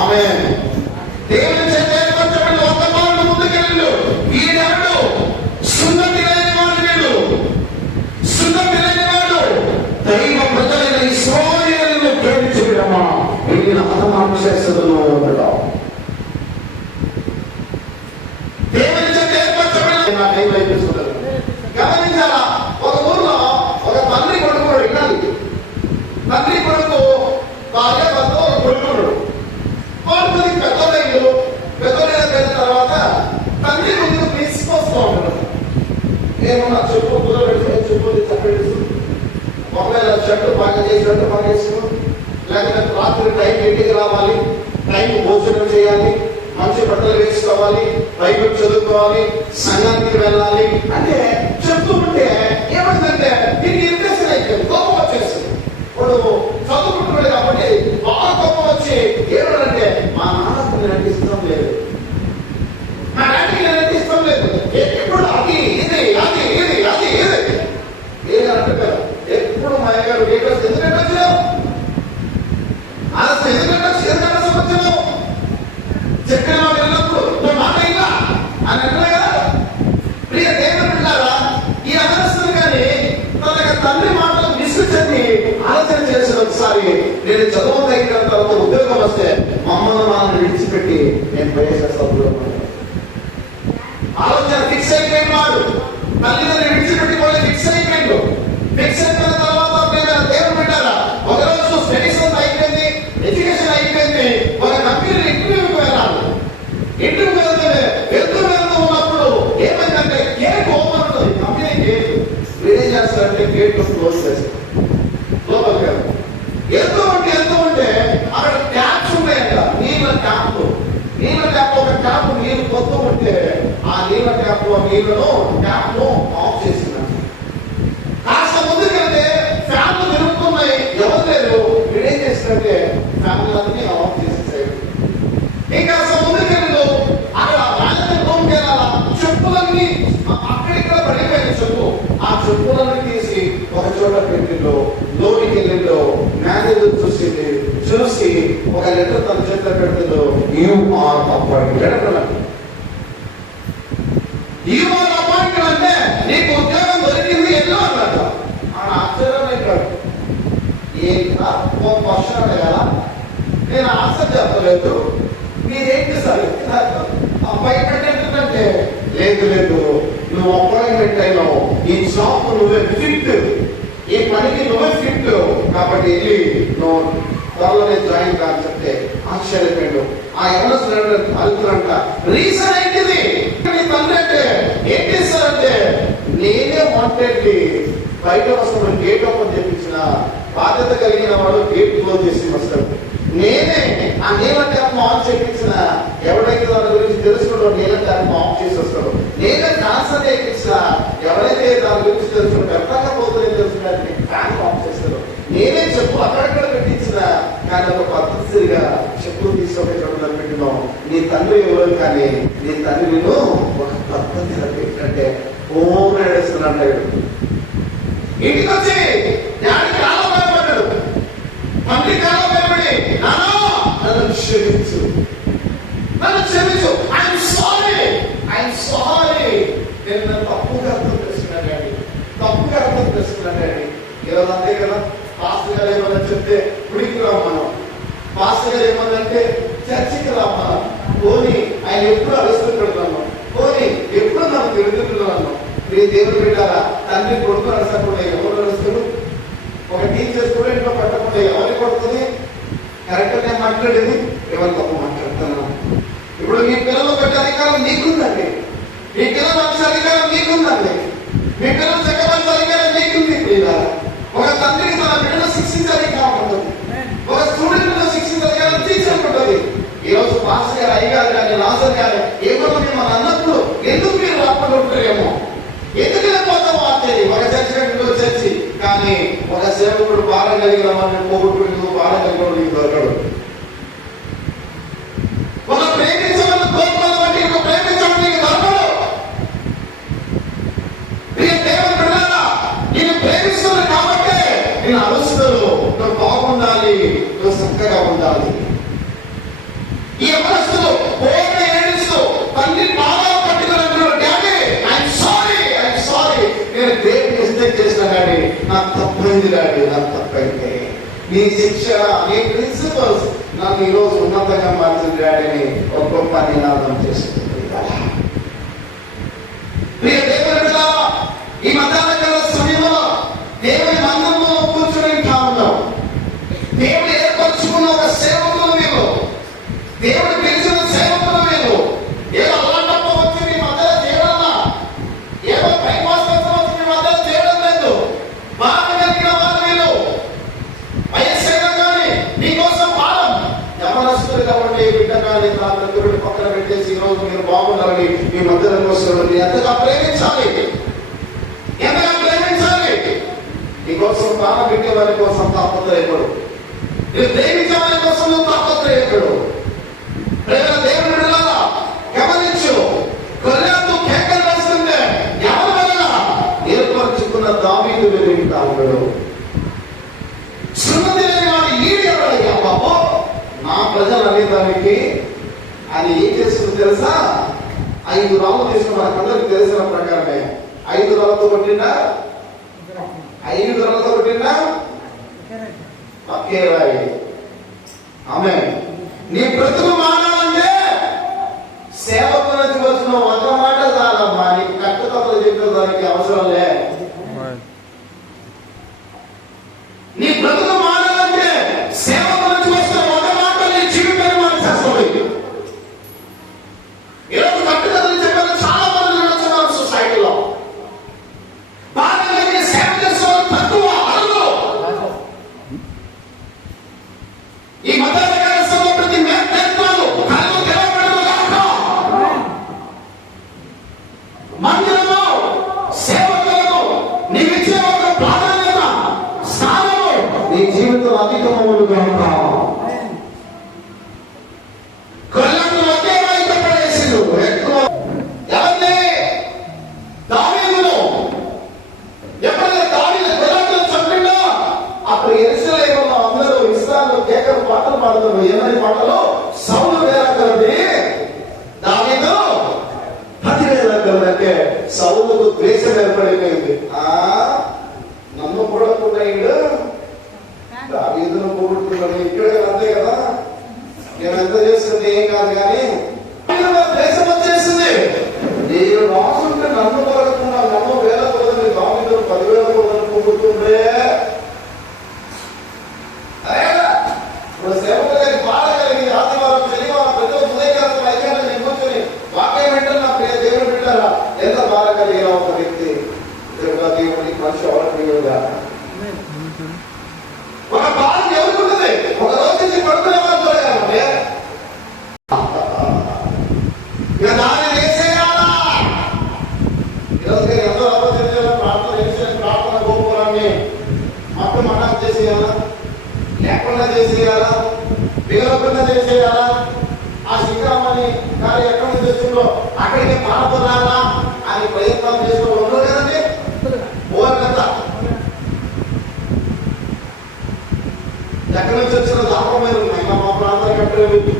ఆమేన్. దేవుని చేత ఏర్పరచబడిన ఒక మానవుడు ముందుకెళ్ళు. ఈడెవడు? సున్నతి లేనివాడు. వీడు సున్నతి లేనివాడు. దైవ ప్రజలైన ఇశ్రాయేలును ప్రేమించుడమా వీడిని హతమార్పు చేసేదను అన్నాడు. దేవుని చేత ఏర్పరచబడిన నా దైవ ఎపిసోడ్ గమనించాలా? ఒక ఊర్లో ఒక తండ్రి కొడుకు వినాలి. తండ్రి కొడుకు భార్య భర్త ఒక కొడుకున్నాడు. కొడుకుని పెద్దలైన తర్వాత తండ్రి ముందుకు తీసుకొస్తూ ఉంటాడు. ఏమన్నా చెప్పు కుదరబెట్టి చెప్పు చెప్పేసి ఒకవేళ చెట్టు బాగా చేసినట్టు బాగా చేసిన, లేకపోతే రాత్రి టైం ఇంటికి రావాలి, టైం భోజనం చేయాలి, మంచి బట్టలు వేసుకోవాలి, బైబిల్ చదువుకోవాలి, సంఘానికి వెళ్ళాలి అంటే చెప్తూ ఉంటే ఏమైందంటే దీనికి ఇంట్రెస్ట్ అయిపోయింది, కోపం వచ్చేసింది. ఇప్పుడు చదువుకుంటున్నాడు కాబట్టి బాగా కోపం వచ్చి ఏమంటే మా నాన్నకు నేను ఇష్టం లేదు, మా డాడీకి నేను ఇష్టం లేదు, ఎప్పుడు అది ఇది అది ఇది అది ఇది ఏదంటే కదా ఎప్పుడు మా అయ్యగారు ఎందుకంటే వచ్చావు అసలు ఎందుకంటే వచ్చావు చెప్పిన వాళ్ళు వెళ్ళినప్పుడు నువ్వు మాట ఇలా అని అంటున్నా కదా. ప్రియ దేవుని బిడ్డలారా, ఈ అనవసరం కానీ తన తండ్రి మాటలు విసుగుచని ఆలోచన చేసిన ఒకసారి నేను చదువు తగ్గిన తర్వాత ఉద్యోగం వస్తే మమ్మల్ని వాళ్ళని విడిచిపెట్టి నేను ప్రవేశిస్తాను. ఆలోచన ఫిక్స్ అయిపోయిన వాడు తల్లిదండ్రులు విడిచిపెట్టి వాళ్ళు ఫిక్స్ అయిపోయిండు. ఫిక్స్ అయిపోయిన తర్వాత దేవుని బిడ్డారా ఒక రోజు స్టడీస్ అంతా అయిపోయింది, ఎడ్యుకేషన్ అయిపోయింది, ఒక కంపెనీ ఇంటర్వ్యూకి వెళ్ళాలి. ఇంటర్వ్యూ వెళ్తూ ఉన్నప్పుడు ఏమైందంటే గేట్ ఓపెన్ ఉంటుంది, కంపెనీ గేట్ వీడేం చేస్తారంటే గేట్ క్లోజ్ చేస్తారు. లోపలికి వెళ్తూ ఉంటే అక్కడ ట్యాప్స్ ఉన్నాయంట, నీళ్ళ ట్యాప్ ఒక ట్యాప్ నీళ్ళు పొత్తూ ఉంటే ఆ నీళ్ళ ట్యాప్ లో నీళ్లను ట్యాప్ లో ఆఫ్ చేసిందంట. కాస్త ముందుకెళ్తే ఫ్యాన్లు తిరుగుతున్నాయి, ఎవరు లేరు. వీడేం చేస్తారంటే ఫ్యాన్లన్నీ ఆఫ్ చేసేసాడు. ఇంకా ముందుకెళ్ళు అక్కడ రాజధాని రూమ్కి వెళ్ళాలా, చెప్పులన్నీ అక్కడిక్కడ పడిపోయిన చెప్పు, ఆ చెప్పులన్నీ తీసి ఒక చోట పెట్టిండు. లోనికి వెళ్ళిండు, మేనేజర్ చూసి ఒక లెటర్ తన చేతిలో పెడుతుందో యూ ఆర్ అపాయింటెడ్ అంటే నీకు ఉద్యోగం దొరికింది ఎన్నో అన్నట్టు. ఆయన ఆశ్చర్యం అయిపోయాడు. ఏంటా క్వశ్చన్ అడగాల, నేను ఆన్సర్ చెప్పలేదు, మీరేంటి సార్ అపాయింట్మెంట్ అంటే లేదు నువ్వు అపాయింట్మెంట్ అయినావు, ఈ జాబ్ నువ్వే ఫిట్, ఈ పనికి నువ్వే ఫిట్ కాబట్టి వెళ్ళి నువ్వు త్వరలోనే జాయిన్ కాని చెప్తే ఆశ్చర్యపోయాడు. ఆ అలుగురంట రీజన్ ఏంటిది? నీ తండ్రి అంటే ఏంటి సార్ అంటే నేనే వాంటెడ్ బయట వస్తాను, గేట్ ఓపెన్ చేయించిన బాధ్యత కలిగిన వాడు గేట్ క్లోజ్ చేసి వస్తాడు. నేనే ఆ నీళ్ళ ట్యాప్ ఆన్ చేయించిన ఎవడైతే దాని గురించి తెలుసుకుంటో నీళ్ళ ట్యాప్ ఆఫ్ చేసి వస్తాడు. నేనే ట్రాన్స్ఫర్ చేయించిన ఎవరైతే దాని గురించి తెలుసుకుంటూ వ్యర్థంగా పోతుందని తెలుసుకున్నట్టు ఫ్యాన్ ఆఫ్ చేస్తాడు. నేనే చెప్పు అక్కడక్కడ పెట్టించిన కానీ ఒక పద్ధతిగా చెప్పులు తీసుకొచ్చేటప్పుడు పెట్టినాం. నీ తండ్రి ఎవరు కానీ నీ తండ్రి ఒక పద్ధతిగా పెట్టినట్టే ఓన్ నడుస్తున్నాడు. ఇంటికి వచ్చి డాడీ చాలా భయపడ్డాడు, తండ్రి చాలా భయపడి నన్ను క్షమించు ఐఎమ్ సారీ నేను తప్పుగా అర్థం చేసుకున్నాను డాడీ. ఈరోజు అంతే కదా, పాస్టర్ గారు ఏమన్నా చెప్తే గుడికి రమ్మన్నాం, పాస్టర్ గారు ఏమన్నంటే చర్చికి రమ్మన్నాం, పోనీ ఆయన ఎప్పుడు అరుస్తుంటున్నాను, పోనీ ఎప్పుడు నన్ను తిరుగుతున్నాను. మీరు దేవుడు పెట్టారా? తండ్రి కొడుకు అరసకుండా ఎవరు అరుస్తారు? ఒక టీచర్ స్టూడెంట్ లో పట్టకుండా ఎవరికి కొడుతుంది? కరెక్ట్ నేను మాట్లాడేది ఎవరు తప్పు మాట్లాడుతున్నాను. ఇప్పుడు మీ పిల్లలు పెట్టే అధికారం మీకుందండి, మీ పిల్లలు వచ్చే అధికారం మీకుందండి, మీ పిల్లలు చక్కబరిచే అధికారం మీకుంది. ఒక తండ్రికి తన బిడ్డను శిక్షించే అధికారం ఉంటుంది, ఒక స్టూడెంట్ శిక్షించే అధికారం టీచర్ ఉంటుంది. ఈ రోజు పాస్టర్ గారు అయ్యగారు కానీ లాసర్ గారు ఏమన్నా మిమ్మల్ని అన్నప్పుడు ఎందుకు మీరు రాకుండా ఉంటారేమో, ఎందుకు వెళ్ళిపోతాం ఆశ్చర్య. ఒక చర్చి కానీ ఒక సేవకుడు భారం కలిగిన వాడిని పోగొట్టుకు భారం కలిగిన నీకు దొరకడు. ఒక ప్రేమించడం కోరుకోవడం అంటే ఇంకో ప్రేమించడం నీకు దొరకడు. దేవుని బిడ్డలారా, నేను ప్రేమిస్తున్నాను కాబట్టి నేను అరుస్తున్నాను, నువ్వు బాగుండాలి, నువ్వు చక్కగా ఉండాలి. అర్థమైంది డాడీ నాకు తప్పైతే. నీ శిక్ష, నీ ప్రిన్సిపల్స్ నన్ను ఈరోజు ఉన్నతంగా మార్చిన డాడీని ఒక గొప్ప నినాదం చేస్తుంది. ప్రియ దేవుని బిడ్డలారా, ఈ మధ్యాహ్న సమయంలో దేవుని మందిరంలో కూర్చుని ఉన్నాం. దేవుడు ఏర్పరచుకున్న ఒక సేవకులు మీరు, దేవుడు పిలిచిన సేవకులు మీరు. ఏదో అలాంటప్పుడు వచ్చి మీ మధ్యలో చేయడన్నా, ఏదో పైవాసం వచ్చి మీ మధ్యలో చేయడం లేదు. బాధ కలిగిన వారు మీరు, వయస్సైనా కానీ మీకోసం పాడం యమనస్తులు కాబట్టి బిడ్డ కానీ నా దగ్గర పక్కన పెట్టేసి ఈరోజు మీరు బాగుండాలని మీ మధ్యలో కోసం ఎంతగా ప్రేమించాలి, ఎంతగా ప్రేమించాలి. మీకోసం ప్రాణం పెట్టే వారి కోసం తాపత్రయపడు, మీరు ప్రేమించే వారి కోసం తాపత్రయపడు. దేవుని బిడ్డలారా గమనించు, గొర్రెలు కేకలు వేస్తుంటే ఎవరి వల్ల ఏర్పరచుకున్న దావీదు వెలుగుతా ఉన్నాడు. సున్నతి లేని వాడు ఈడు ఎవడయ్యా బాబు నా ప్రజలు అనేదానికి. ఆయన ఏం చేస్తుందో తెలుసా? 5 రాళ్ళు తీసుకున్న మనకందరికి తెలిసిన ప్రకారమే 5 రాళ్ళతో కొట్టిందా, 5 రాళ్ళతో కొట్టిందా ఒకే రాయి. ఆమె నీ బ్రతుకు మానాలంటే సేవకు నుంచి వచ్చిన ఒక మాట చాలమ్మా. నీకు కట్టుకథలు చెప్పిన దానికి అవసరం లే. నీ బ్రతుకు మానాలంటే సేవకు నుంచి వచ్చిన ఒక మాట నీ జీవితాన్ని మార్చేస్తుంది. ఈరోజు కట్టుకథలు చెప్పిన చాలా మంది నడుస్తున్నారు సొసైటీలో. బాగా సేవ చేసే తక్కువ అరుదు. ఈ మధ్యాహ్న ప్రతి మేలు కళ్ళు తెరవబడును. మందిరము సేవకులకు నీవిచ్చే ఒక ప్రాధాన్యత, స్థానము నీ జీవితం అధికమవును కనుక కళ్ళను ఒకే వైపు పడేసిండు. ఎక్కువ ఎవరిని? దావీదును. ఎప్పుడైతే దావీదు గొర్రెలను చంపిండో అప్పుడు యెరూషలేములో అందరూ ఇశ్రాయేలు కేకలు పాటలు పాడుతారు. ఏమని పాటలు? సౌలు వేరకలది, దావీదు 10,000 అంటే సౌలుకు ద్వేషం ఏర్పడిపోయింది. నన్ను పొడకుండా దావీదును పొగుడుతున్నాడు. ఇక్కడ అంతే కదా, నేను ఎంత చేస్తుంది ఏం కాదు కానీ ద్వేషం వచ్చేసింది. నేను రాసుంటే నన్ను పొగడకుండా నన్ను వేల కొద్ది దావీదును 10,000 కొద్ది పొగుడుతుండే. ఇప్పుడు సేవకులు గారి బాధ కలిగి ఆదివారం శనివారం ప్రతి ఉదయకాలం 5 గంటలకు నేను కూర్చొని వాక్యం వింటాను. నా ప్రియ దేవుడు వింటారా? ఎంత బాధ కలిగిన ఒక వ్యక్తి దేవుడి మనిషి అవడగా ఒక బాధ ఎవరుకుంటుంది. ఒక రోజు నుంచి పడుకునే వాళ్ళు చూడగలంటే ఇక దాన్ని వేసేయాలా. ఈరోజు ఎంతో ఆలోచించాలా, ప్రార్థన గోపురాన్ని మొత్తం మఠం చేసేయాలా, లేకుండా చేసేయాలా, విగలకుండా చేసేయాలా, ఆ శిఖరామని గారు ఎక్కడి నుంచి వచ్చిందో అక్కడికి పాల్గొనాలా అని ప్రయత్నం చేస్తూ ఉండదు కదండి. ఓరంతా ఎక్కడి నుంచి వచ్చిన దాపమైన మా ప్రాంతానికి కట్టలేదు.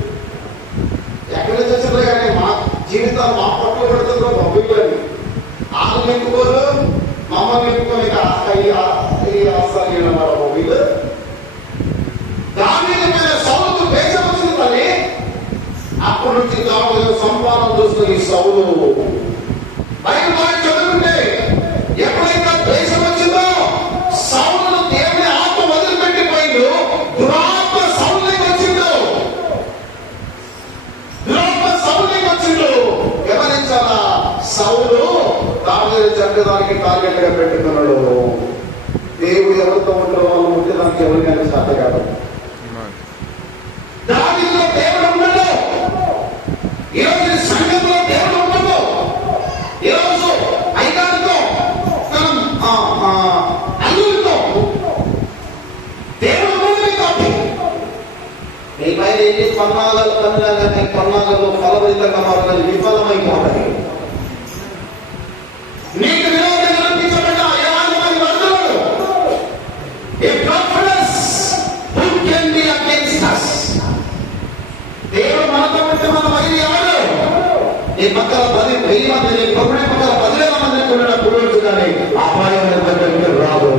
ఎక్కడి నుంచి వచ్చినా కానీ మా జీవితాలు మా పట్ల పెడుతుందో బొబ్బిళ్ళని ఆలు నింపుకోరు, మమ్మల్ని నింపుకొని ఆస్థాన బొబ్బిళ్ళు. దావీదు మీద సౌలుకు ద్వేషం వచ్చిందని అప్పటి నుంచి దావీదు సంపాదన చూస్తున్న ఈ సౌలు బైబిల్ చదువుకుంటే ఎప్పుడైతే ద్వేషం వచ్చిందో సౌలును దేవుని ఆత్మ వదిలిపెట్టిపోయిండు. దురాత్మ సౌలుకి వచ్చిండు, దురాత్మ సౌలుకి వచ్చిండు. గమనించాలా, సౌలు దావీదు చంపడానికి టార్గెట్ గా పెట్టుకున్నాడు. దేవుడు ఎవరితో ఉంటారో వాళ్ళు ముట్టడానికి ఎవరికైనా సాధ్య కాదు. దావీదులో దేవుడు ఉన్నాడు, ఈరోజు సంఘంలో దేవుడు ఉన్నాడు. ఈరోజు ఐదారుతో అల్లులతో దేవుడు ఉన్నది కాబట్టి మీ పైన ఎన్ని పన్నాగాలు కన్నా కానీ పన్నాగంలో ఫలభరితంగా మాత్రం విఫలమైపోతాయి. నీకు విరోధంగా అనిపించబడ్డ ఎలాంటి మంది వర్తనులు దేవుడు మనతో ఉంటే మన వైరి ఎవరు? నీ పక్కల 10,000 మంది, నీ పక్కన 10,000 మంది కూడా పురోజు కానీ అపాయం రాదు.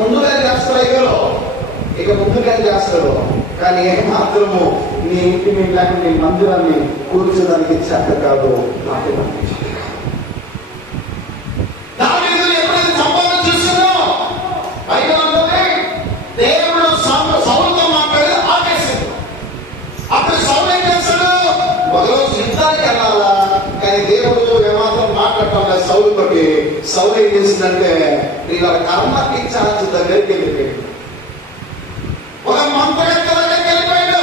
ముందుగా చేస్తారు అయ్యో, ఇక ముందుగా చేస్తారు. కానీ ఏ మాత్రము నీ ఇంటి మీద లేకుండా నీ మందిరాన్ని కూర్చోడానికి చేత కాదు. ఎప్పుడైతే సంపాదన చూస్తున్నావు బైబిల్ అంటే దేవుడు సౌలుతో మాట్లాడి ఆపేశాడు. అప్పుడు సౌలు ఏం చేస్తాడు? ఒకరోజు యుద్ధానికి వెళ్ళాలా, కానీ దేవుడు ఏమాత్రం మాట్లాడటం లేదు సౌలుతోటి. సౌలు ఏం చేసిందంటే వీళ్ళ కర్మకి ఛాన్స్ దగ్గరికి వెళ్ళిపోయాడు. ఒక మంత్రగత దగ్గరికి వెళ్ళిపోయాడు.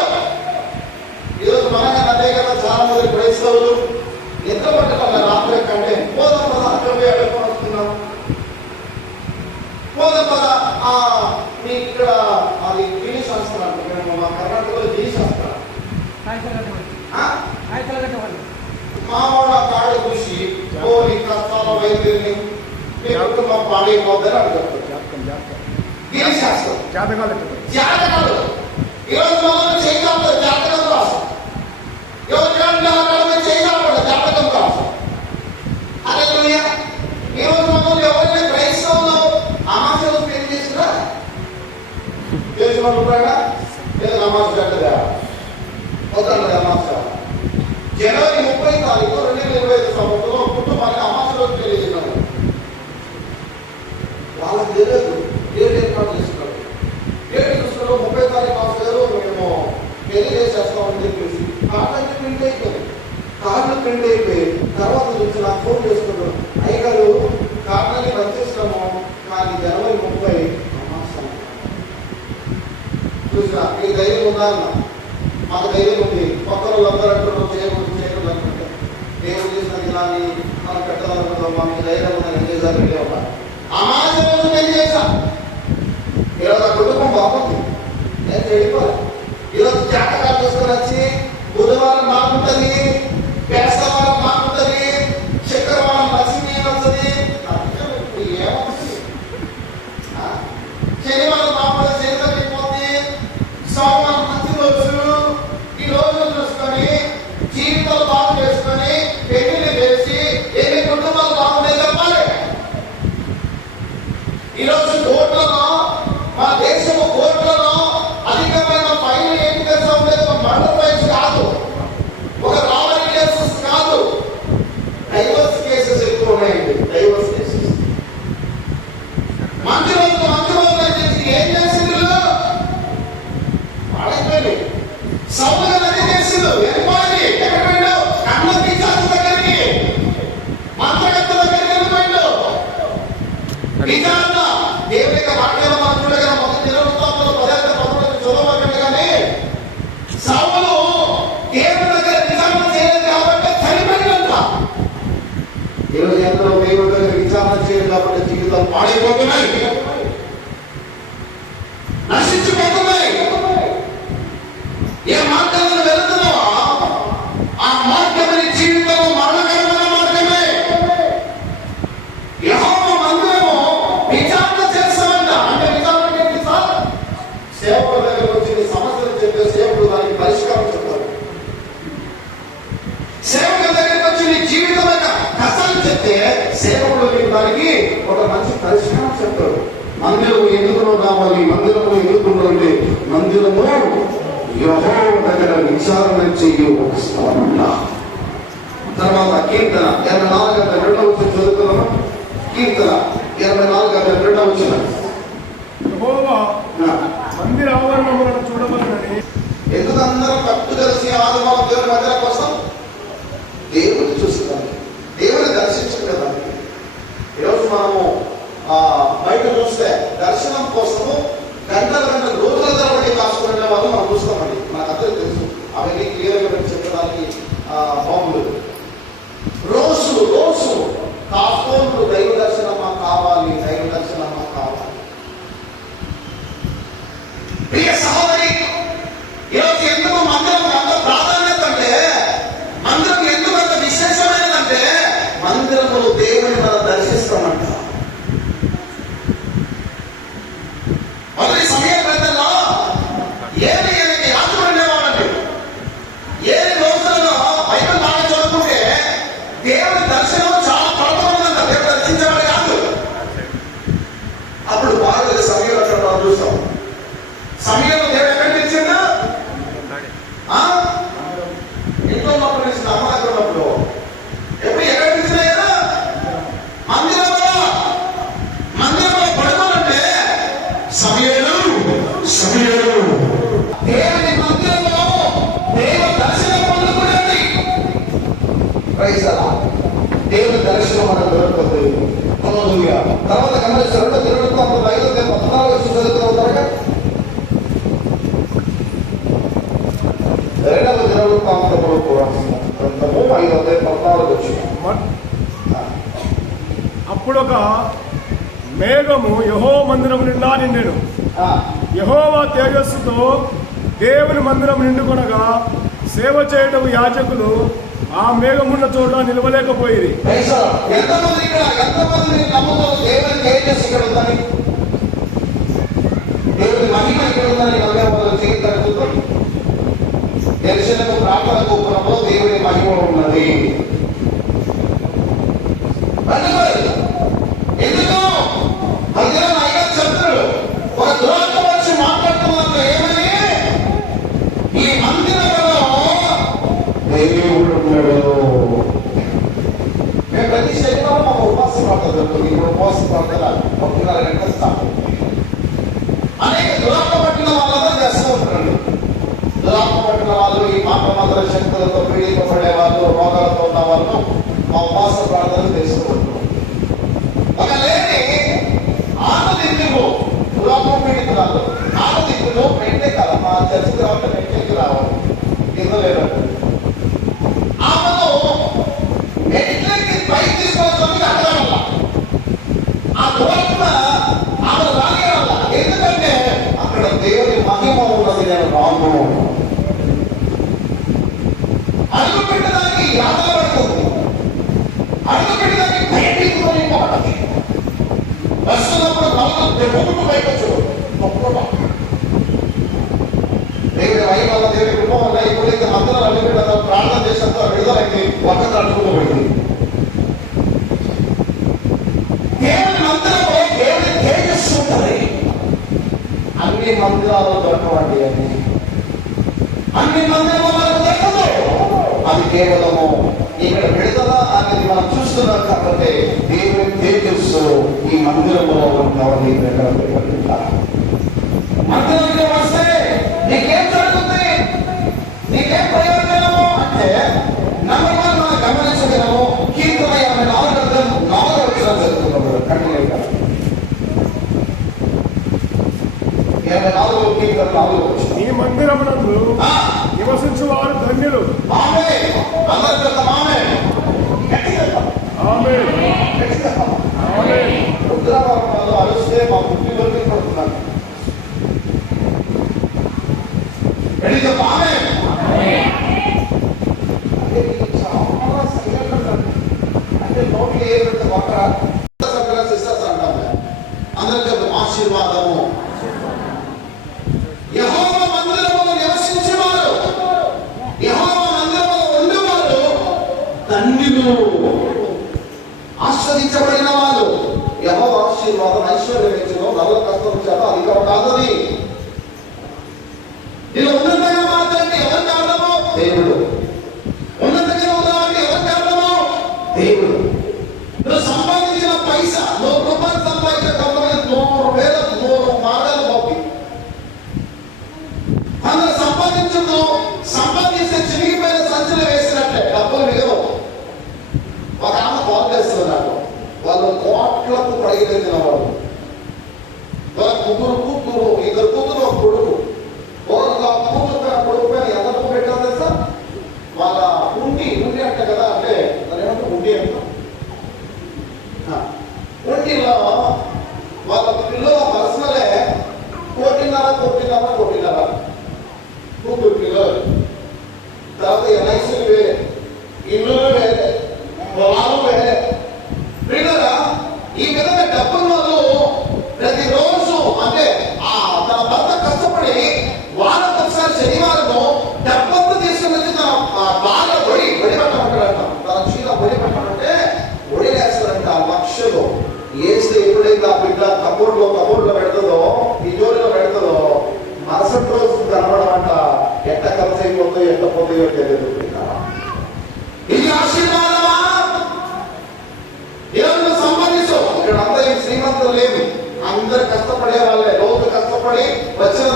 ఈరోజు మనగా అదే కదా, చాలా మంది క్రైస్తవులు నిద్ర పట్టడం రాత్రి కంటే పోదాం పదా అక్కడ అడుగుకొని వస్తున్నాం, పోదాం పదా మీ ఇక్కడ అది గిరి శాస్త్రం అంటే మా కర్ణాటకలో గిరి శాస్త్రం మామూలు కాళ్ళు చూసి పోనీ కష్టాల వైద్యుని మీ కుటుంబం పాడైపోద్దని అడుగుతారు. గిరి శాస్త్రం జాతకాలు ఈరోజు మనం చేయగలరు, జాతకం రాసం ఎవరు చేయగలరు, జాతకం రాసం. అదే ఈరోజు మనం ఎవరైనా క్రైస్తవులు అమాసలు పెళ్లి చేసినా చేసుకున్నారా లేదా అమాస పెట్టదా వద్దండి. అమాస జనవరి 30 తారీఖు 2025 సంవత్సరంలో కుటుంబానికి అమాస రోజు పెళ్లి చేసినారు. వాళ్ళకి తెలియదు, డేట్ ఏర్పాటు చేస్తున్నారు. డేట్ చూసుకున్నాం 30 తారీఖు మాస గారు మేము పెళ్లి చేసేస్తామని చెప్పేసి కార్డు ప్రింట్ అయిపోయింది. కార్డు ప్రింట్ అయిపోయి తర్వాత నుంచి నాకు ఫోన్ చేసుకున్నాను, అయ్యగారు కార్డుని పనిచేస్తాము కానీ జనవరి 30 అమాసం చూసినా మీకు ధైర్యం ఉందా అన్న. మాకు ధైర్యం ఉంది. కొత్త వాళ్ళందరూ అంటున్నారు చేయకూడదు చేయకూడదు అనుకుంటే దేవుడు చేసిన దినాన్ని మనం పెట్టాలనుకుంటాం. మాకు ధైర్యం ఉందని ఏం చేశారు? అమాస రోజు పెళ్లి చేశా. ఈరోజు ఆ కుటుంబం బాగుంది, నేను చెడిపోలే. ఈరోజు జాతకాలు తీసుకొని వచ్చి బుధవారం బాగుంటుంది, వేసవారం బాగుంటుంది, శుక్రవారం లక్ష్మీ వస్తుంది, ఏమవుతుంది? శనివారం బాగుంటుంది, శనివారం అయిపోతుంది, సోమవారం మంచి రోజు. ఈ రోజు చూసుకొని జీవితాలు బాగు చేసుకొని పెళ్లి చేసి ఎన్ని కుటుంబాలు బాగున్నాయి చెప్పాలి. ఈరోజు కోట్లలో మన దేశము కోట్లలో అధికమైన ఫైన్ ఏంటి తెలుసా ఉండేది? ఒక మర్డర్ ఫైన్స్ కాదు, ఒక రాబరీ కేసెస్ కాదు, డైవర్స్ కేసెస్ ఎక్కువ ఉన్నాయండి. డైవర్స్ కేసెస్ మంచి రోజు చేసి ఏం చేసింది? వాళ్ళైపోయింది. సౌలుగా నది చేసింది. వెళ్ళిపోయింది. ఎక్కడ పోయిండు? కన్నకి చాచు దగ్గరికి, మంత్రగత్త దగ్గరికి వెళ్ళిపోయిండు. విచారణ దేవుని యొక్క వాక్యాలు మనం చూడగా మొదటి దినవృత్తాంతంలో 10:11 చదవకండి. కానీ సౌలు దేవుని దగ్గర విచారణ చేయలేదు కాబట్టి చనిపోయిందంట. ఈరోజు ఎంతో దేవుని దగ్గర విచారణ చేయలేదు కాబట్టి జీవితాలు పాడైపోతున్నాయి, నశించిపోతున్నాయి. ఏ మార్గంలో వెళుతున్నావా ఆ మార్గమని జీవితంలో మరణకరమైన మార్గమే. యెహోవా మందిరము విచారణ చేస్తామంట. అంటే విచారణ ఏంటి సార్? సేవకుల దగ్గర వచ్చి సమస్యలు చెప్పే సేవకుడు దానికి పరిష్కారం చెప్తారు. సేవకుల దగ్గరికి వచ్చి నీ జీవితం యొక్క కష్టాలు చెప్తే సేవకుడు నీకు దానికి ఒక మంచి పరిష్కారం చెప్తాడు. మందిరము ఎందుకు రావాలి, మందిరము ఎందుకు ఉండాలి? మందిరము యెహోవా దగ్గర విచారణ చెయ్యి ఒక స్థలం. తర్వాత కీర్తన 24:2 చదువుతున్నాము. కీర్తన 24:2 మందిర ఆవరణములను చూడవలనని. ఎందుకు అందరం కట్టు కలిసి ఆదివారం దేవుని మందిరం కోసం? దేవుని చూస్తున్నాం, దేవుని దర్శించడానికి. ఈరోజు మనము బయట చూస్తే దర్శనం కోసము గంటల రోజుల తరబడి కాసుకునే వాళ్ళు మనం చూస్తామండి. మనకు అందరికీ తెలుసు. అవన్నీ క్లియర్గా చెప్పడానికి బాగుండదు. రోజు కాసుకోండు దైవ దర్శనం మాకు కావాలి, దైవ దర్శనం మాకు కావాలి. ప్రియ సహోదరి, ఈరోజు ఎందుకు మందిరం అంత ప్రాధాన్యత అంటే సమయంలో దేవుని మందిరంలో దేవ దర్శనం పొందుకునేది. ప్రైజ్ అలాడ్. దేవుని దర్శనం మనకు దొరుకుతుంది. హల్లెలూయా. తర్వాత గమనించి 2 దినవృత్తాంతములు 5:14 చదువుతున్నారు. 2 దినవృత్తాంతములు గ్రంథము 5:14. అప్పుడొక మేఘము యెహోవా మందిరం నిండా నిండెను. యెహోవా తేజస్సుతో దేవుని మందిరం నిండుకొనగా సేవ చేయటం యాజకులు ఆ మేఘమున్న చోట నిలవలేకపోయిరి. ఎంతమంది నమ్ముతారు దేవుని తేజస్సు ఇక్కడ ఉందని, దేవుని మహిమ ఇక్కడ ఉందని నమ్మేవాళ్ళు చేయగలుగుతాం. దర్శనము ప్రార్థన గోపురంలో దేవుని మహిమ ఉన్నది. ఎందుకు మధ్యలో ఐదు శత్రులు ఒక దురాత్మ వచ్చి మాట్లాడుతున్నారు. ఏమని? ఈ మందిరంలో దేవుడు ఉన్నాడు. మేము ప్రతి శనివారం మాకు ఉపవాస ప్రార్థన జరుగుతుంది. ఇప్పుడు ఉపవాస ప్రార్థన 1:30 గంటల స్టార్ట్. అనేక దురాత్మ పట్టిన వాళ్ళందరూ చేస్తూ ఉంటారు. దురాత్మ పట్టిన వాళ్ళు, ఈ మాటమంత్ర శక్తులతో పీడింపబడే వాళ్ళు, రోగాలతో ఉన్న వాళ్ళు మా ఉపవాస ప్రార్థనలు చేస్తూ ఉంటారు. ఒక లేని ఆనందించుకో దురాత్మ పీడితురాలు ఆనందించుకో పెట్టే కదా మా చర్చకు రావాలి, పెట్టేకి రావాలి ఇవ్వలేరు. ఆమెను ఎట్లకి పైకి తీసుకోవాల్సింది అడగడం వల్ల ఆ దురాత్మ ఆమెను రాగడం వల్ల. ఎందుకంటే అక్కడ దేవుని మహిమ ఉన్నది. నేను రాను అడుగు పెట్టడానికి యాదపడుతుంది, అడుగు పెట్టడానికి భయపడుతుంది. వస్తున్నప్పుడు దేవుడు బయటచ్చు దేవుడి మహిమ వల్ల, దేవుడి కృప వల్ల ఎప్పుడైతే మందిరం అడుగు పెట్టారో ప్రార్థన చేసినంత విడుదలైంది. ఒక్కటి అడుగుకోబడింది. దేవుని మందిరంలో దేవుడి తేజస్సు ఉంటుంది. అన్ని మందిరాల్లో దొరకవండి. అన్ని మందిరంలో మనకు దొరకదు. అది కేవలము ఇక్కడ విడుదల అనేది మనం చూస్తున్నాం. కాబట్టి దేవుని తేజస్సు ఈ మందిరంలో ఉన్నది. మందిరంలో వస్తే నీకేం జరుగుతుంది, నీకేం ప్రయోజనము అంటే నెంబర్ 1 మనం గమనించగలము. కీర్తన 84 జరుగుతున్నారు. కంటిన్యూ 84 కీర్తన 4. ఈ మందిరమునందు నివసించు వారు ధన్యులు. ఆమేన్. అందరూ చెప్తాం ఆమేన్. గట్టిగా ఆమేన్. ఆమేన్. రుద్రవరంలో అరుస్తే మా పుట్టి వరకు పడుతున్నారు. గట్టిగా ఆమేన్. చాలా సైలెంట్ అంటే నోటికి ఏ పెడితే పక్కన సిస్టర్స్ అంటాం. అందరూ చెప్తాం ఆశీర్వాదము. యెహోవా మందిరములో నివసించేవారు, యెహోవా మందిరములో ఉండేవారు ధన్యులు, ఆస్వాదించబడిన వాళ్ళు. యెహోవా ఆశీర్వాదం ఐశ్వర్యం ఇచ్చును, నల్ల కష్టం చేత అధికం కాదని. ఇలా ఉన్నతంగా మాట్లాడి ఎవరి కారణమో దేవుడు, ఉన్నతంగా ఉండాలంటే ఎవరి కారణమో దేవుడు. నువ్వు సంపాదించిన పైసా, 100 రూపాయలు సంపాదించిన కొంతమంది 100,000 మార్గాలు పోయి అందులో సంపాదించే చిరిగిపోయిన సంచులు వేసినట్లే డబ్బులు మిగలవు. ఒక ఆమె కాల్ చేస్తున్నారు. వాళ్ళు కోట్లకు పడగలిగిన వాళ్ళు. వాళ్ళ ముగ్గురు కూతురు, 2 కూతురు, 1 కొడుకు. కూతురు కొడుకు పైన ఎంత డబ్బు పెట్టారు తెలుసా? వాళ్ళ ఉండి అంట కదా, అంటే అదేమంటే ఉండి అంట. ఉండిలో వాళ్ళ పిల్లల పర్సనలే 1,5 కూతురు పిల్లలు. తర్వాత ఎల్ఐసీలు వేరే, ఇల్లు వేరే, పొలాలు వేరే. పిల్లల ఈ విధంగా డబ్బులు వాళ్ళు ప్రతిరోజు అంటే తన భర్త కష్టపడి వారంతో ఒకసారి శనివారము డబ్బంతా తీసుకుని వచ్చి తన బాగా ఒడి పెట్టమంటాడంట. తన చీల ఒడి పెట్టమంటే ఒడి వేస్తాడంట. లక్షలు వేస్తే ఎప్పుడైతే ఆ బిడ్డ కబోర్డ్లో పెడుతుందో, తిజోరిలో పెడుతుందో, మరుసటి రోజు కనబడమంట. ఎట్ట ఖర్చు అయిపోతుందో ఎట్ట పోతుందో తెలియదు. ఇది ఆశీర్వాదమా? ఏమన్నా సంపాదించు. ఇక్కడ అంతా శ్రీమంతులు లేవు, అందరు కష్టపడే వాళ్ళే. రోజు కష్టపడి వచ్చిన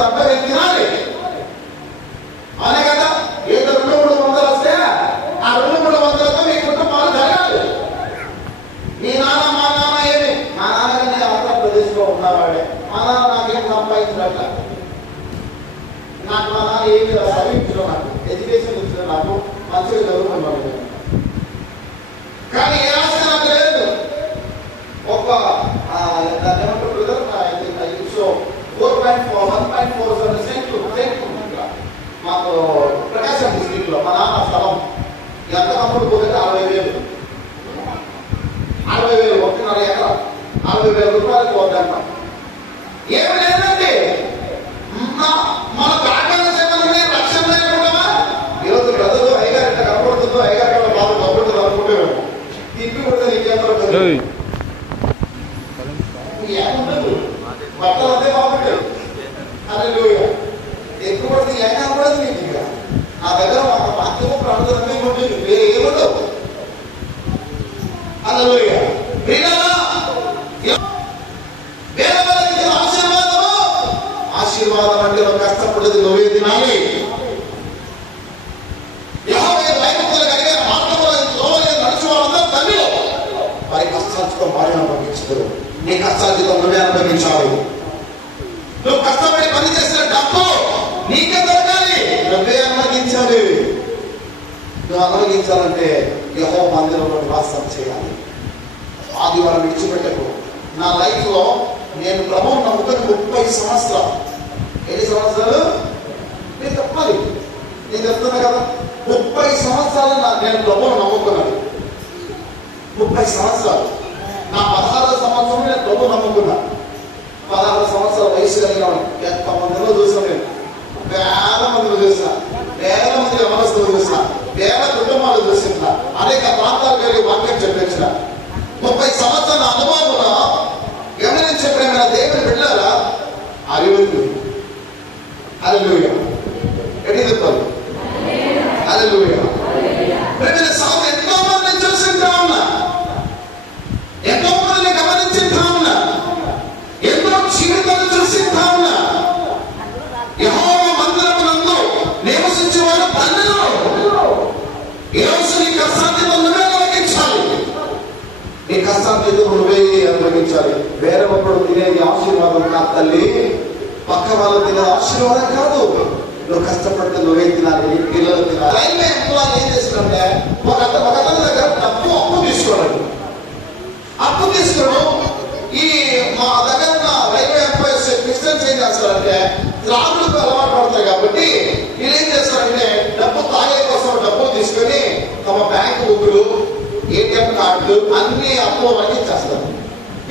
నాకు మా నాన్న ఏమి చదివించడం, నాకు ఎడ్యుకేషన్ ఇచ్చిన, నాకు మంచిగా చదువుకున్నాను. కానీ ఏ ఆశ నాకు లేదు. ఒక దాన్ని ఏమంటారు బ్రదర్, 1.4 సెంట్లు మాకు ప్రకాశం డిస్ట్రిక్ట్ లో మా నాన్న స్థలం ఎంత అప్పుడు పోతే 60,000, 1.5 ఎకరా 60,000 రూపాయలు పోతుంట. ఏమి లేదండి, మన ప్రార్థన సేవలనే రక్షణ లేకుండా ఈరోజు బ్రదరు అయ్యగారు ఎట్లా కనపడుతుందో, అయ్యగారు కన్నా బాగా కనపడుతుంది అనుకుంటే తిప్పి కూడా నీకేమవుతుంది, ఏముండదు, బట్టలు అంతే బాగుంటాయి. అది ఎక్కువ పడితే ఏం కనపడదు నీకు. ఇంకా నా దగ్గర ఒక వాక్యము ప్రార్థన ఉంటుంది, వేరే ఏముండవు. హల్లెలూయా. ఆశీర్వాదం అంటే నువ్వు కష్టపడేది నువ్వే తినాలి. నడిచి వాళ్ళందరూ తల్లిలో వారి కష్టాలతో వారి అనుభవించదు. నీ కష్టాలతో నువ్వే అనుభవించాలి. నువ్వు కష్టపడి పని చేసిన డబ్బు నీకే దొరకాలి, నువ్వే అనుభవించాలి. నువ్వు అనుభవించాలంటే యెహోవా మందిరంలో నివాసం చేయాలి. ఆదివారం విడిచిపెట్టకు. నా లైఫ్ లో నేను ప్రభువును నమ్ముకొని 30 సంవత్సరాలు. ఎన్ని సంవత్సరాలు నేను చెప్పాలి, నేను చెప్తున్నా కదా. 30 సంవత్సరాలు నేను ప్రభువును నమ్ముకున్నాను. 30 సంవత్సరాలు. నా 16వ సంవత్సరం నేను ప్రభువు నమ్ముకున్నా. 16 సంవత్సరాల వయసు కలిగిన ఎంతమందిలో చూసాను నేను. వేల మందిలో చూసిన, వేల మంది యవనస్తులు చూసిన, వేల కుటుంబాలు చూసిన, అనేక ప్రాంతాలకు వెళ్ళి వాక్యం చెప్పించిన 30 సంవత్సరాల అనుభవంలో గమనించే ప్రేమ దేవుని బిడ్డలారా అభివృద్ధి. హల్లెలూయా. ఎట్టి చెప్పాలి, హల్లెలూయా. ఎంతో మందిని చూసింటా ఉన్నా, ఎంతో మందిని గమనించింటా ఉన్నా, ఎంతో జీవితాలు చూసింటా ఉన్నా. యెహోవా మందిరమునందు నివసించే వారు ధన్యులు. ఈరోజు నీ కష్టాన్ని నువ్వే అనుభవించాలి. నీ కష్టాన్ని నువ్వే అనుభవించాలి. వేరే ఒకడు తినేది ఆశీర్వాదం కాదు తల్లి, పక్క వాళ్ళు తినే ఆశీర్వాదం కాదు. నువ్వు కష్టపడితే నువ్వే తినాలి, నీ పిల్లలు తినాలి. రైల్వే ఎంప్లాయీ ఏం చేస్తున్నారంటే ఒక అతని దగ్గర అప్పు తీసుకోవడం. అప్పు తీసుకోవడం ఈ మా దగ్గర ఉన్న రైల్వే ఎంప్లాయీస్ క్రిస్టియన్స్ ఏం చేస్తారంటే త్రాగులకు అలవాటు పడతారు కాబట్టి వీళ్ళు ఏం చేస్తారంటే డబ్బు తాగే కోసం డబ్బులు తీసుకొని తమ బ్యాంకు బుక్లు, ఏటీఎం కార్డులు అన్ని అప్పు వరకు ఇచ్చేస్తారు.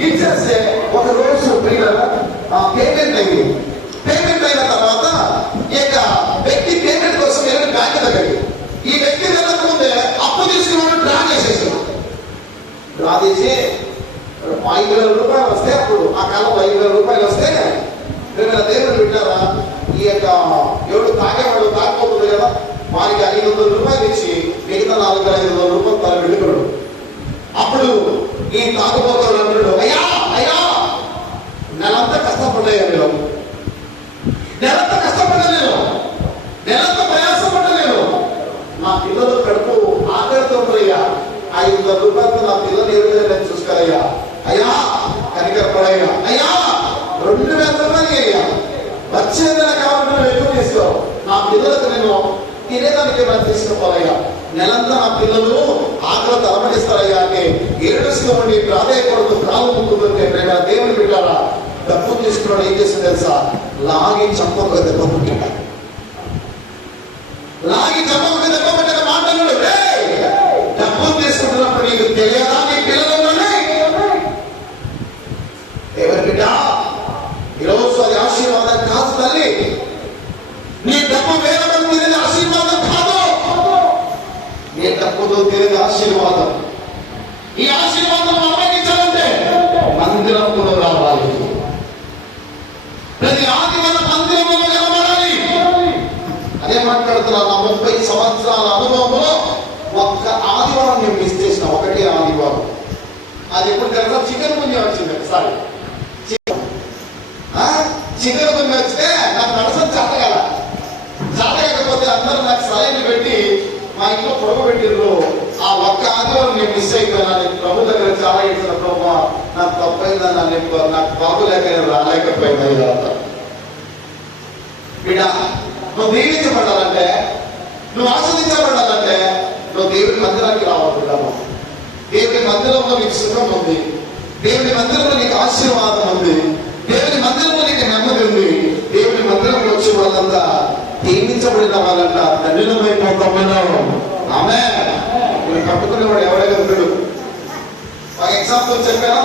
ఇచ్చేస్తే ఒక రోజు పేమెంట్ అయింది. పేమెంట్ అయిన తర్వాత ఇక వ్యక్తి పేమెంట్ కోసం వెళ్ళి బ్యాంకు దగ్గరికి, ఈ వ్యక్తి వెళ్ళకముందే అప్పు తీసుకున్న డ్రా చేసేసాడు. డ్రా చేసి 5,000 రూపాయలు వస్తే, అప్పుడు ఆ కాలంలో 5,000 రూపాయలు వస్తే దేవుడు పెట్టారా, ఈ యొక్క ఎవడు తాగేవాడు తాగిపోతుంది కదా, వారికి 500 రూపాయలు ఇచ్చి మిగతా 4,500 రూపాయలు తల వెళ్ళిపోయాడు. అప్పుడు ఈ తాగుబోతాడు అంటాడు, అయ్యా అయ్యా నెలంతా కష్టపడ్డాయా మీరు, నెలంతా కష్టపడలేను, నెలంతా ప్రయాసపడలేను, నా పిల్లలు కడుపు ఆకలితో అయ్యా, 500 రూపాయలతో నా పిల్లలు ఏ విధంగా నేను చూసుకోవాలయ్యా, అయ్యా కనికరపడయ్యా, అయ్యా 2,000 రూపాయలు అయ్యా, వచ్చేదైనా కావాలంటే నువ్వు ఎక్కువ తీసుకో, నా పిల్లలకు నేను తినేదానికి ఏమైనా తీసుకోవాలయ్యా, నెలంతా నా పిల్లలు ఆకలి తలమడిస్తారయ్యా అని ఏడుసుకోండి, ప్రాధాయపడుతూ కాలు ముక్కుతుంటే ప్రేమ దేవుని పెట్టారా. డబ్బు తీసుకున్నాడు, ఏం చేసింది తెలుసా, లాగి చంపకు దెబ్బ పుట్టిందా, లాగి చంపకు దెబ్బ పుట్టిన మాటలు. డబ్బు తీసుకుంటున్నప్పుడు నీకు తెలియదా నీ పిల్లలు దేవుని బిడ్డ, ఈరోజు అది ఆశీర్వాదం కాదు తల్లి. నీ డబ్బు వేరే తినేది ఆశీర్వాదం కాదు, నీ డబ్బుతో తినేది ఆశీర్వాదం. ఈ ఆశీర్వాదం అనుభవించాలంటే మందిరంలో రావాలి, ప్రతి ఆదివారం మందిరంలో కనబడాలి. అదే మాట్లాడుతున్నా. 30 సంవత్సరాల అనుభవంలో ఒక్క ఆదివారం నేను మిస్ చేసిన, ఒకటే ఆదివారం. అది ఎప్పుడు తెలుసా, చికెన్ పుణ్యం వచ్చింది. ఒకసారి చికెన్ పుణ్యం వస్తే నాకు నడసలు చాటకాకపోతే అందరూ నాకు సలైన పెట్టి మా ఇంట్లో పొడవ పెట్టిర్రు. ఆ ఒక్క ఆదివారం నేను మిస్ అయిపోయినా. ప్రభు దగ్గర చాలా ఇచ్చిన ప్రభు నాకు తప్పైందని నాకు బాబు లేక రాలేకపోయింది. బిడ్డ నువ్వు దీవించబడాలంటే, నువ్వు ఆస్వాదించబడాలంటే నువ్వు దేవుడి మందిరానికి రావద్దు. దేవుడి మందిరంలో నీకు సుఖం ఉంది, దేవుడి మందిరంలో నీకు ఆశీర్వాదం ఉంది, దేవుడి మందిరంలో నీకు నెమ్మది ఉంది. దేవుడి మందిరంలో వచ్చే వాళ్ళంతా దీవించబడిన వాళ్ళంట ధన్యులమైపోతాం. ఆమె పట్టుకునేవాడు ఎవరైనా ఉంటాడు. ఒక ఎగ్జాంపుల్ చెప్పారా?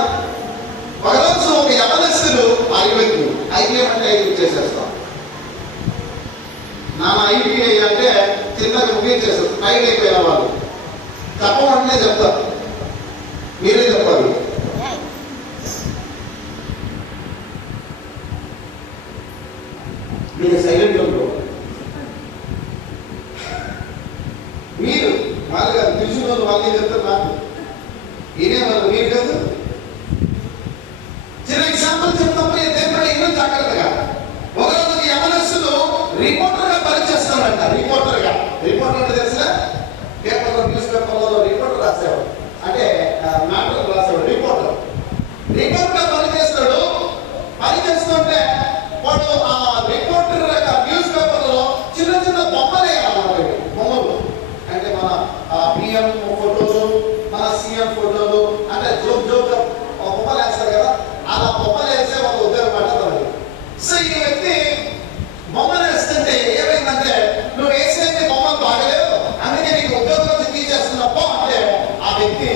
ఒకరోజు ఒక యవనస్తుడు ఐవెక్కి ఐటీఐ అంటే ఐటీ చేసేస్తాం. నాన్న ఐటీఐ అంటే చిన్నగా ముగించేస్తారు. టైట్ అయిపోయిన వాళ్ళు చెప్పమంటే చెప్తారు, మీరే చెప్పాలి. మీరు సైలెంట్ ఉంటారు. మీరు వాళ్ళు కాదు, తెలిసిన వాళ్ళు వాళ్ళే చెప్తారు. నాకు ఈయనే వాళ్ళు మీరు కాదు. చిన్న ఎగ్జాంపుల్ చెప్తాము, దేవుడు ఎన్నో జాగ్రత్తగా. ఒకరోజు యవనస్తులు రిపోర్టర్ గా పనిచేస్తారంట. రిపోర్టర్ అంటే తెలిసిన పేపర్లో, న్యూస్ పేపర్లో రిపోర్టర్ రాసేవాడు, అంటే మ్యాటర్ రాసేవాడు. రిపోర్టర్ గా పనిచేస్తాడు. పనిచేస్తుంటే వాడు ఆ రిపోర్టర్ న్యూస్ పేపర్లో చిన్న చిన్న బొమ్మలు వేయాలి. బొమ్మలు అంటే మన పిఎం ఫోటోలు, మన సీఎం ఫోటోలు, అంటే జోక్ బొమ్మలు వేస్తారు కదా, అలా బొమ్మలు వేస్తే ఒక ఉద్యోగం పడుతుంది. సో ఈ వ్యక్తి బొమ్మలు వేస్తుంటే ఏమైందంటే, నువ్వు వేసేది బొమ్మలు బాగలేవు, అందుకే నీకు ఉద్యోగం నుంచి తీసేస్తున్నప్పో అంటే ఆ వ్యక్తి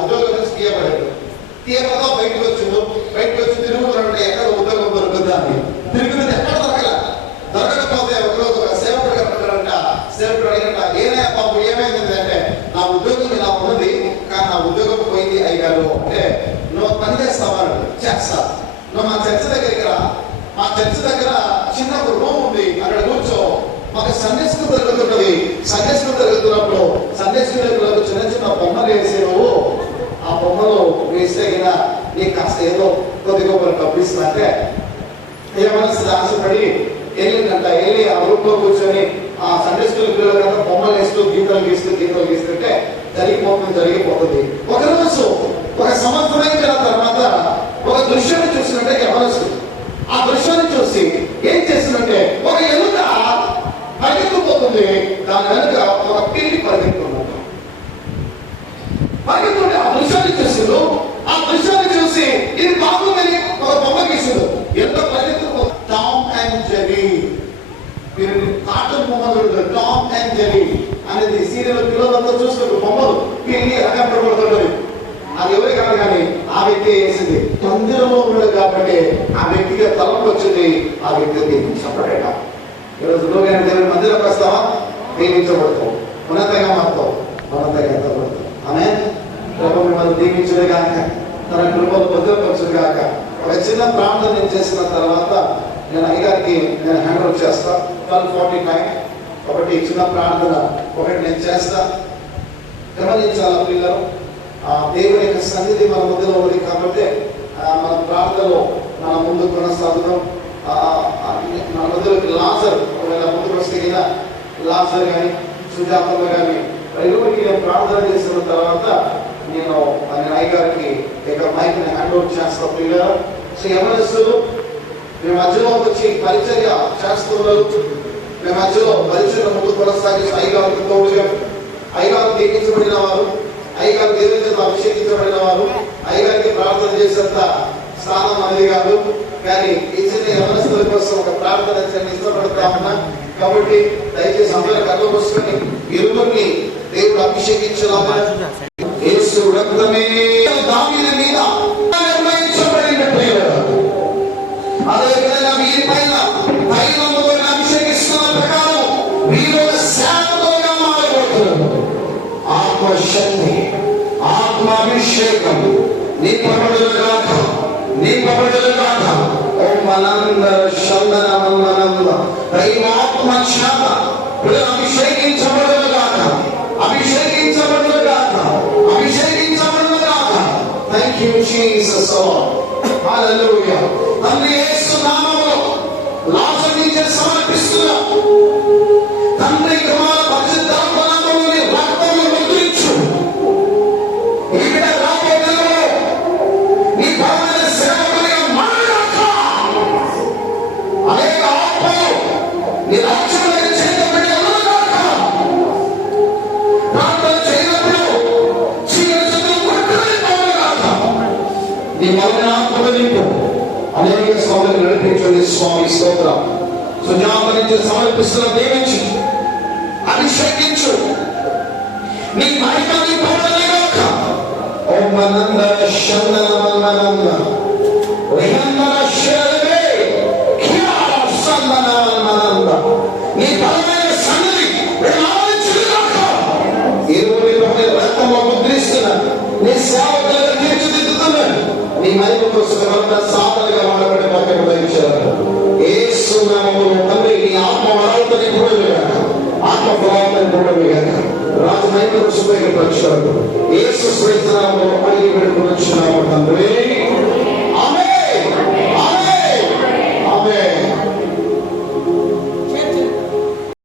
ఉద్యోగం నుంచి తీయబడగా బయటకు వచ్చి తిరుగుతుంటే ఎక్కడ ఉద్యోగం దొరుకుతుందా అని తిరుగుతుంది. ఎక్కడ దొరకకపోతే ఒకరోజు ఒక సేవకుడు కనపడ్డాడంట. సేవకుడు అడిగినట్ట, ఏనే బాబు ఏమైంది అంటే, నా ఉద్యోగం ఇలా ఉన్నది కానీ నా ఉద్యోగం పోయింది అయ్యారు. అంటే నువ్వు పని చేస్తావా? చేస్తా. నువ్వు మా చర్చ దగ్గరికి రా, మా చర్చ దగ్గర చిన్న ఒక రూమ్ ఉంది, అక్కడ కూర్చో. మాకు సండే స్కూల్ జరుగుతుంటది. సండే స్కూల్ జరుగుతున్నప్పుడు సండే స్కూల్ దగ్గర చిన్న చిన్న బొమ్మలు వేసి నువ్వు ఆ బొమ్మలు వేస్తే కదా నీకు కాస్త ఏదో కొద్దిగా డబ్బు ఇస్తా అంటే ఏమనస్తుంది ఆశపడి వెళ్ళిందంట. వెళ్ళి ఆ రూమ్ లో కూర్చొని ఆ సండే స్కూల్ పిల్లలు కదా బొమ్మలు వేస్తూ గీతలు గీస్తుంటే జరిగిపోతుంది. ఒకరోజు ఒక సంవత్సరం అయిన తర్వాత ఒక దృశ్యాన్ని చూసినట్టే గమనిస్తుంది. ఆ దృశ్యాన్ని చూసి ఏం చేసిందంటే, ఒక ఎలుక పరిగెత్తుపోతుంది, దాని వెనుక ఒక పిల్లి పరిగెత్తుతుందంట. ఆ దృశ్యాన్ని చూసిండు. ఆ దృశ్యాన్ని చూసి ఇది బాగుందని ఒక బొమ్మ గీసిండు. ఎంత పరిగెత్తుకు టామ్ అండ్ జెర్రీ, మీరు కార్టూన్ బొమ్మలు టామ్ అండ్ జెర్రీ అనేది సీరియల్ పిల్లలంతా చూస్తున్నారు. బొమ్మలు పిల్లి అకపడుతుంటారు. అది ఎవరి కాదు కానీ ఆ వ్యక్తి వేసింది. మందిరంలో ఉన్నాడు కాబట్టి ఆ వ్యక్తికి తలంపు వచ్చింది. ఆ వ్యక్తి దీవించబడేట. ఈరోజు నువ్వు దేవుడి మందిరంకి వస్తావా? దీవించబడతావు, ఉన్నతంగా మారుతావు, ఉన్నతంగా ఎత్తబడతావు. ఆమె ప్రభు మిమ్మల్ని దీవించుడు గాక, తన కృపలు భద్రపరచుడు గాక. ఒక చిన్న ప్రార్థన నేను చేసిన తర్వాత నేను అయ్యగారికి నేను హ్యాండ్ ఓవర్ చేస్తా. 12:49 ఒకటి చిన్న ప్రార్థన ఒకటి నేను చేస్తా. గమనించాల పిల్లలు, దేవుని యొక్క సన్నిధి మన మధ్యలో ఉంది కాబట్టి మన ప్రార్థనలో మన ముందు కొనసాగుతాం. మన మధ్యలోకి లాజర్ ఒకవేళ ముందుకు వస్తే లాజర్ కానీ సుజాతమ్మ కానీ ఇరువురికి నేను ప్రార్థన చేసిన తర్వాత నేను అయ్యగారికి ఇక మైక్ హ్యాండ్ ఓవర్ చేస్తా. పిల్లలు యవనస్తులు మీ మధ్యలో వచ్చి పరిచర్య చేస్తున్నారు. మీ మధ్యలో పరిచర్య ముందు కొనసాగి అయ్యగారికి తోడుగా, అయ్యగారు దీవించబడిన వారు, అయ్యగారు దేవుని చేత అభిషేకించబడిన వారు, అయ్యగారికి ప్రార్థన చేసేంత స్థానం అది కాదు. కానీ ఈ చిన్న యవనస్తుల కోసం ఒక ప్రార్థన చేయడం ఇష్టపడతా ఉన్నా. కాబట్టి దయచేసి అందరూ కళ్ళు మూసుకొని ఇరువురిని దేవుడు అభిషేకించాలని యేసు రక్తమే దావీదు మీద నిర్ణయించబడినట్టు అదేవిధంగా వీరిపైన తైలముతో అభిషేకిస్తున్న ప్రకారం వీరు సేవకులుగా మారబోతున్నారు. ఆత్మశక్తి, ఆత్మాభిషేకం నింపబడుగాక, నింపబడుగాక. ఓం అనందర శందన మన్మనంద దైవాత్మ శాత అభిషేకించబడుగాక, అభిషేకించబడుగాక, అభిషేకించబడుగాక. Thank you Jesus. హల్లెలూయా. తండ్రి యేసు నామములో లాజరుని సమర్పిస్తున్నాం. తండ్రి కుమార పరిశుద్ధ నామములోని రక్తమును ముద్రించు. ఇక్కడ రాబోతున్న నీ భవన సేవకులుగా మారాక అనేక ఆత్మలు నీ రాజ్యంలో చేయబడి ఉన్నదాక ప్రార్థన చేయనప్పుడు చీకటి కొట్టుకునిపోవుగాక. నీ బలమైన ఆత్మను నింపు. అనేక స్వామిని నడిపించండి స్వామి. స్తోత్రం. సుజామని సమర్పిస్తున్న దీవించి అభిషేకించు. నీ మహిమని పొందలేగాక. ఓం మనంద శందన మనంద రిహందన శరవే ఖ్యా సందన మనంద. నీ బలమైన సన్నిధి విలాసించుగాక. ఈ రోజు రక్తంలో ముద్రిస్తున్నా నీ సేవకులను తీర్చిదిద్దుతున్నాను. నీ మహిమ కోసం సాధనగా వాడబడే వాక్యం దయచేయాలి. యేసు నామములో తండ్రి నీ ఆత్మ వరాలతని కూడవేగాక. ఆత్మ ఫలాలను కూడవేగాక. రాజు మహిమకు శుభ్రంగా పరిచాడు. యేసు శ్రేష్ఠ నామములో అడిగి పెట్టుకుని వచ్చినాము తండ్రి.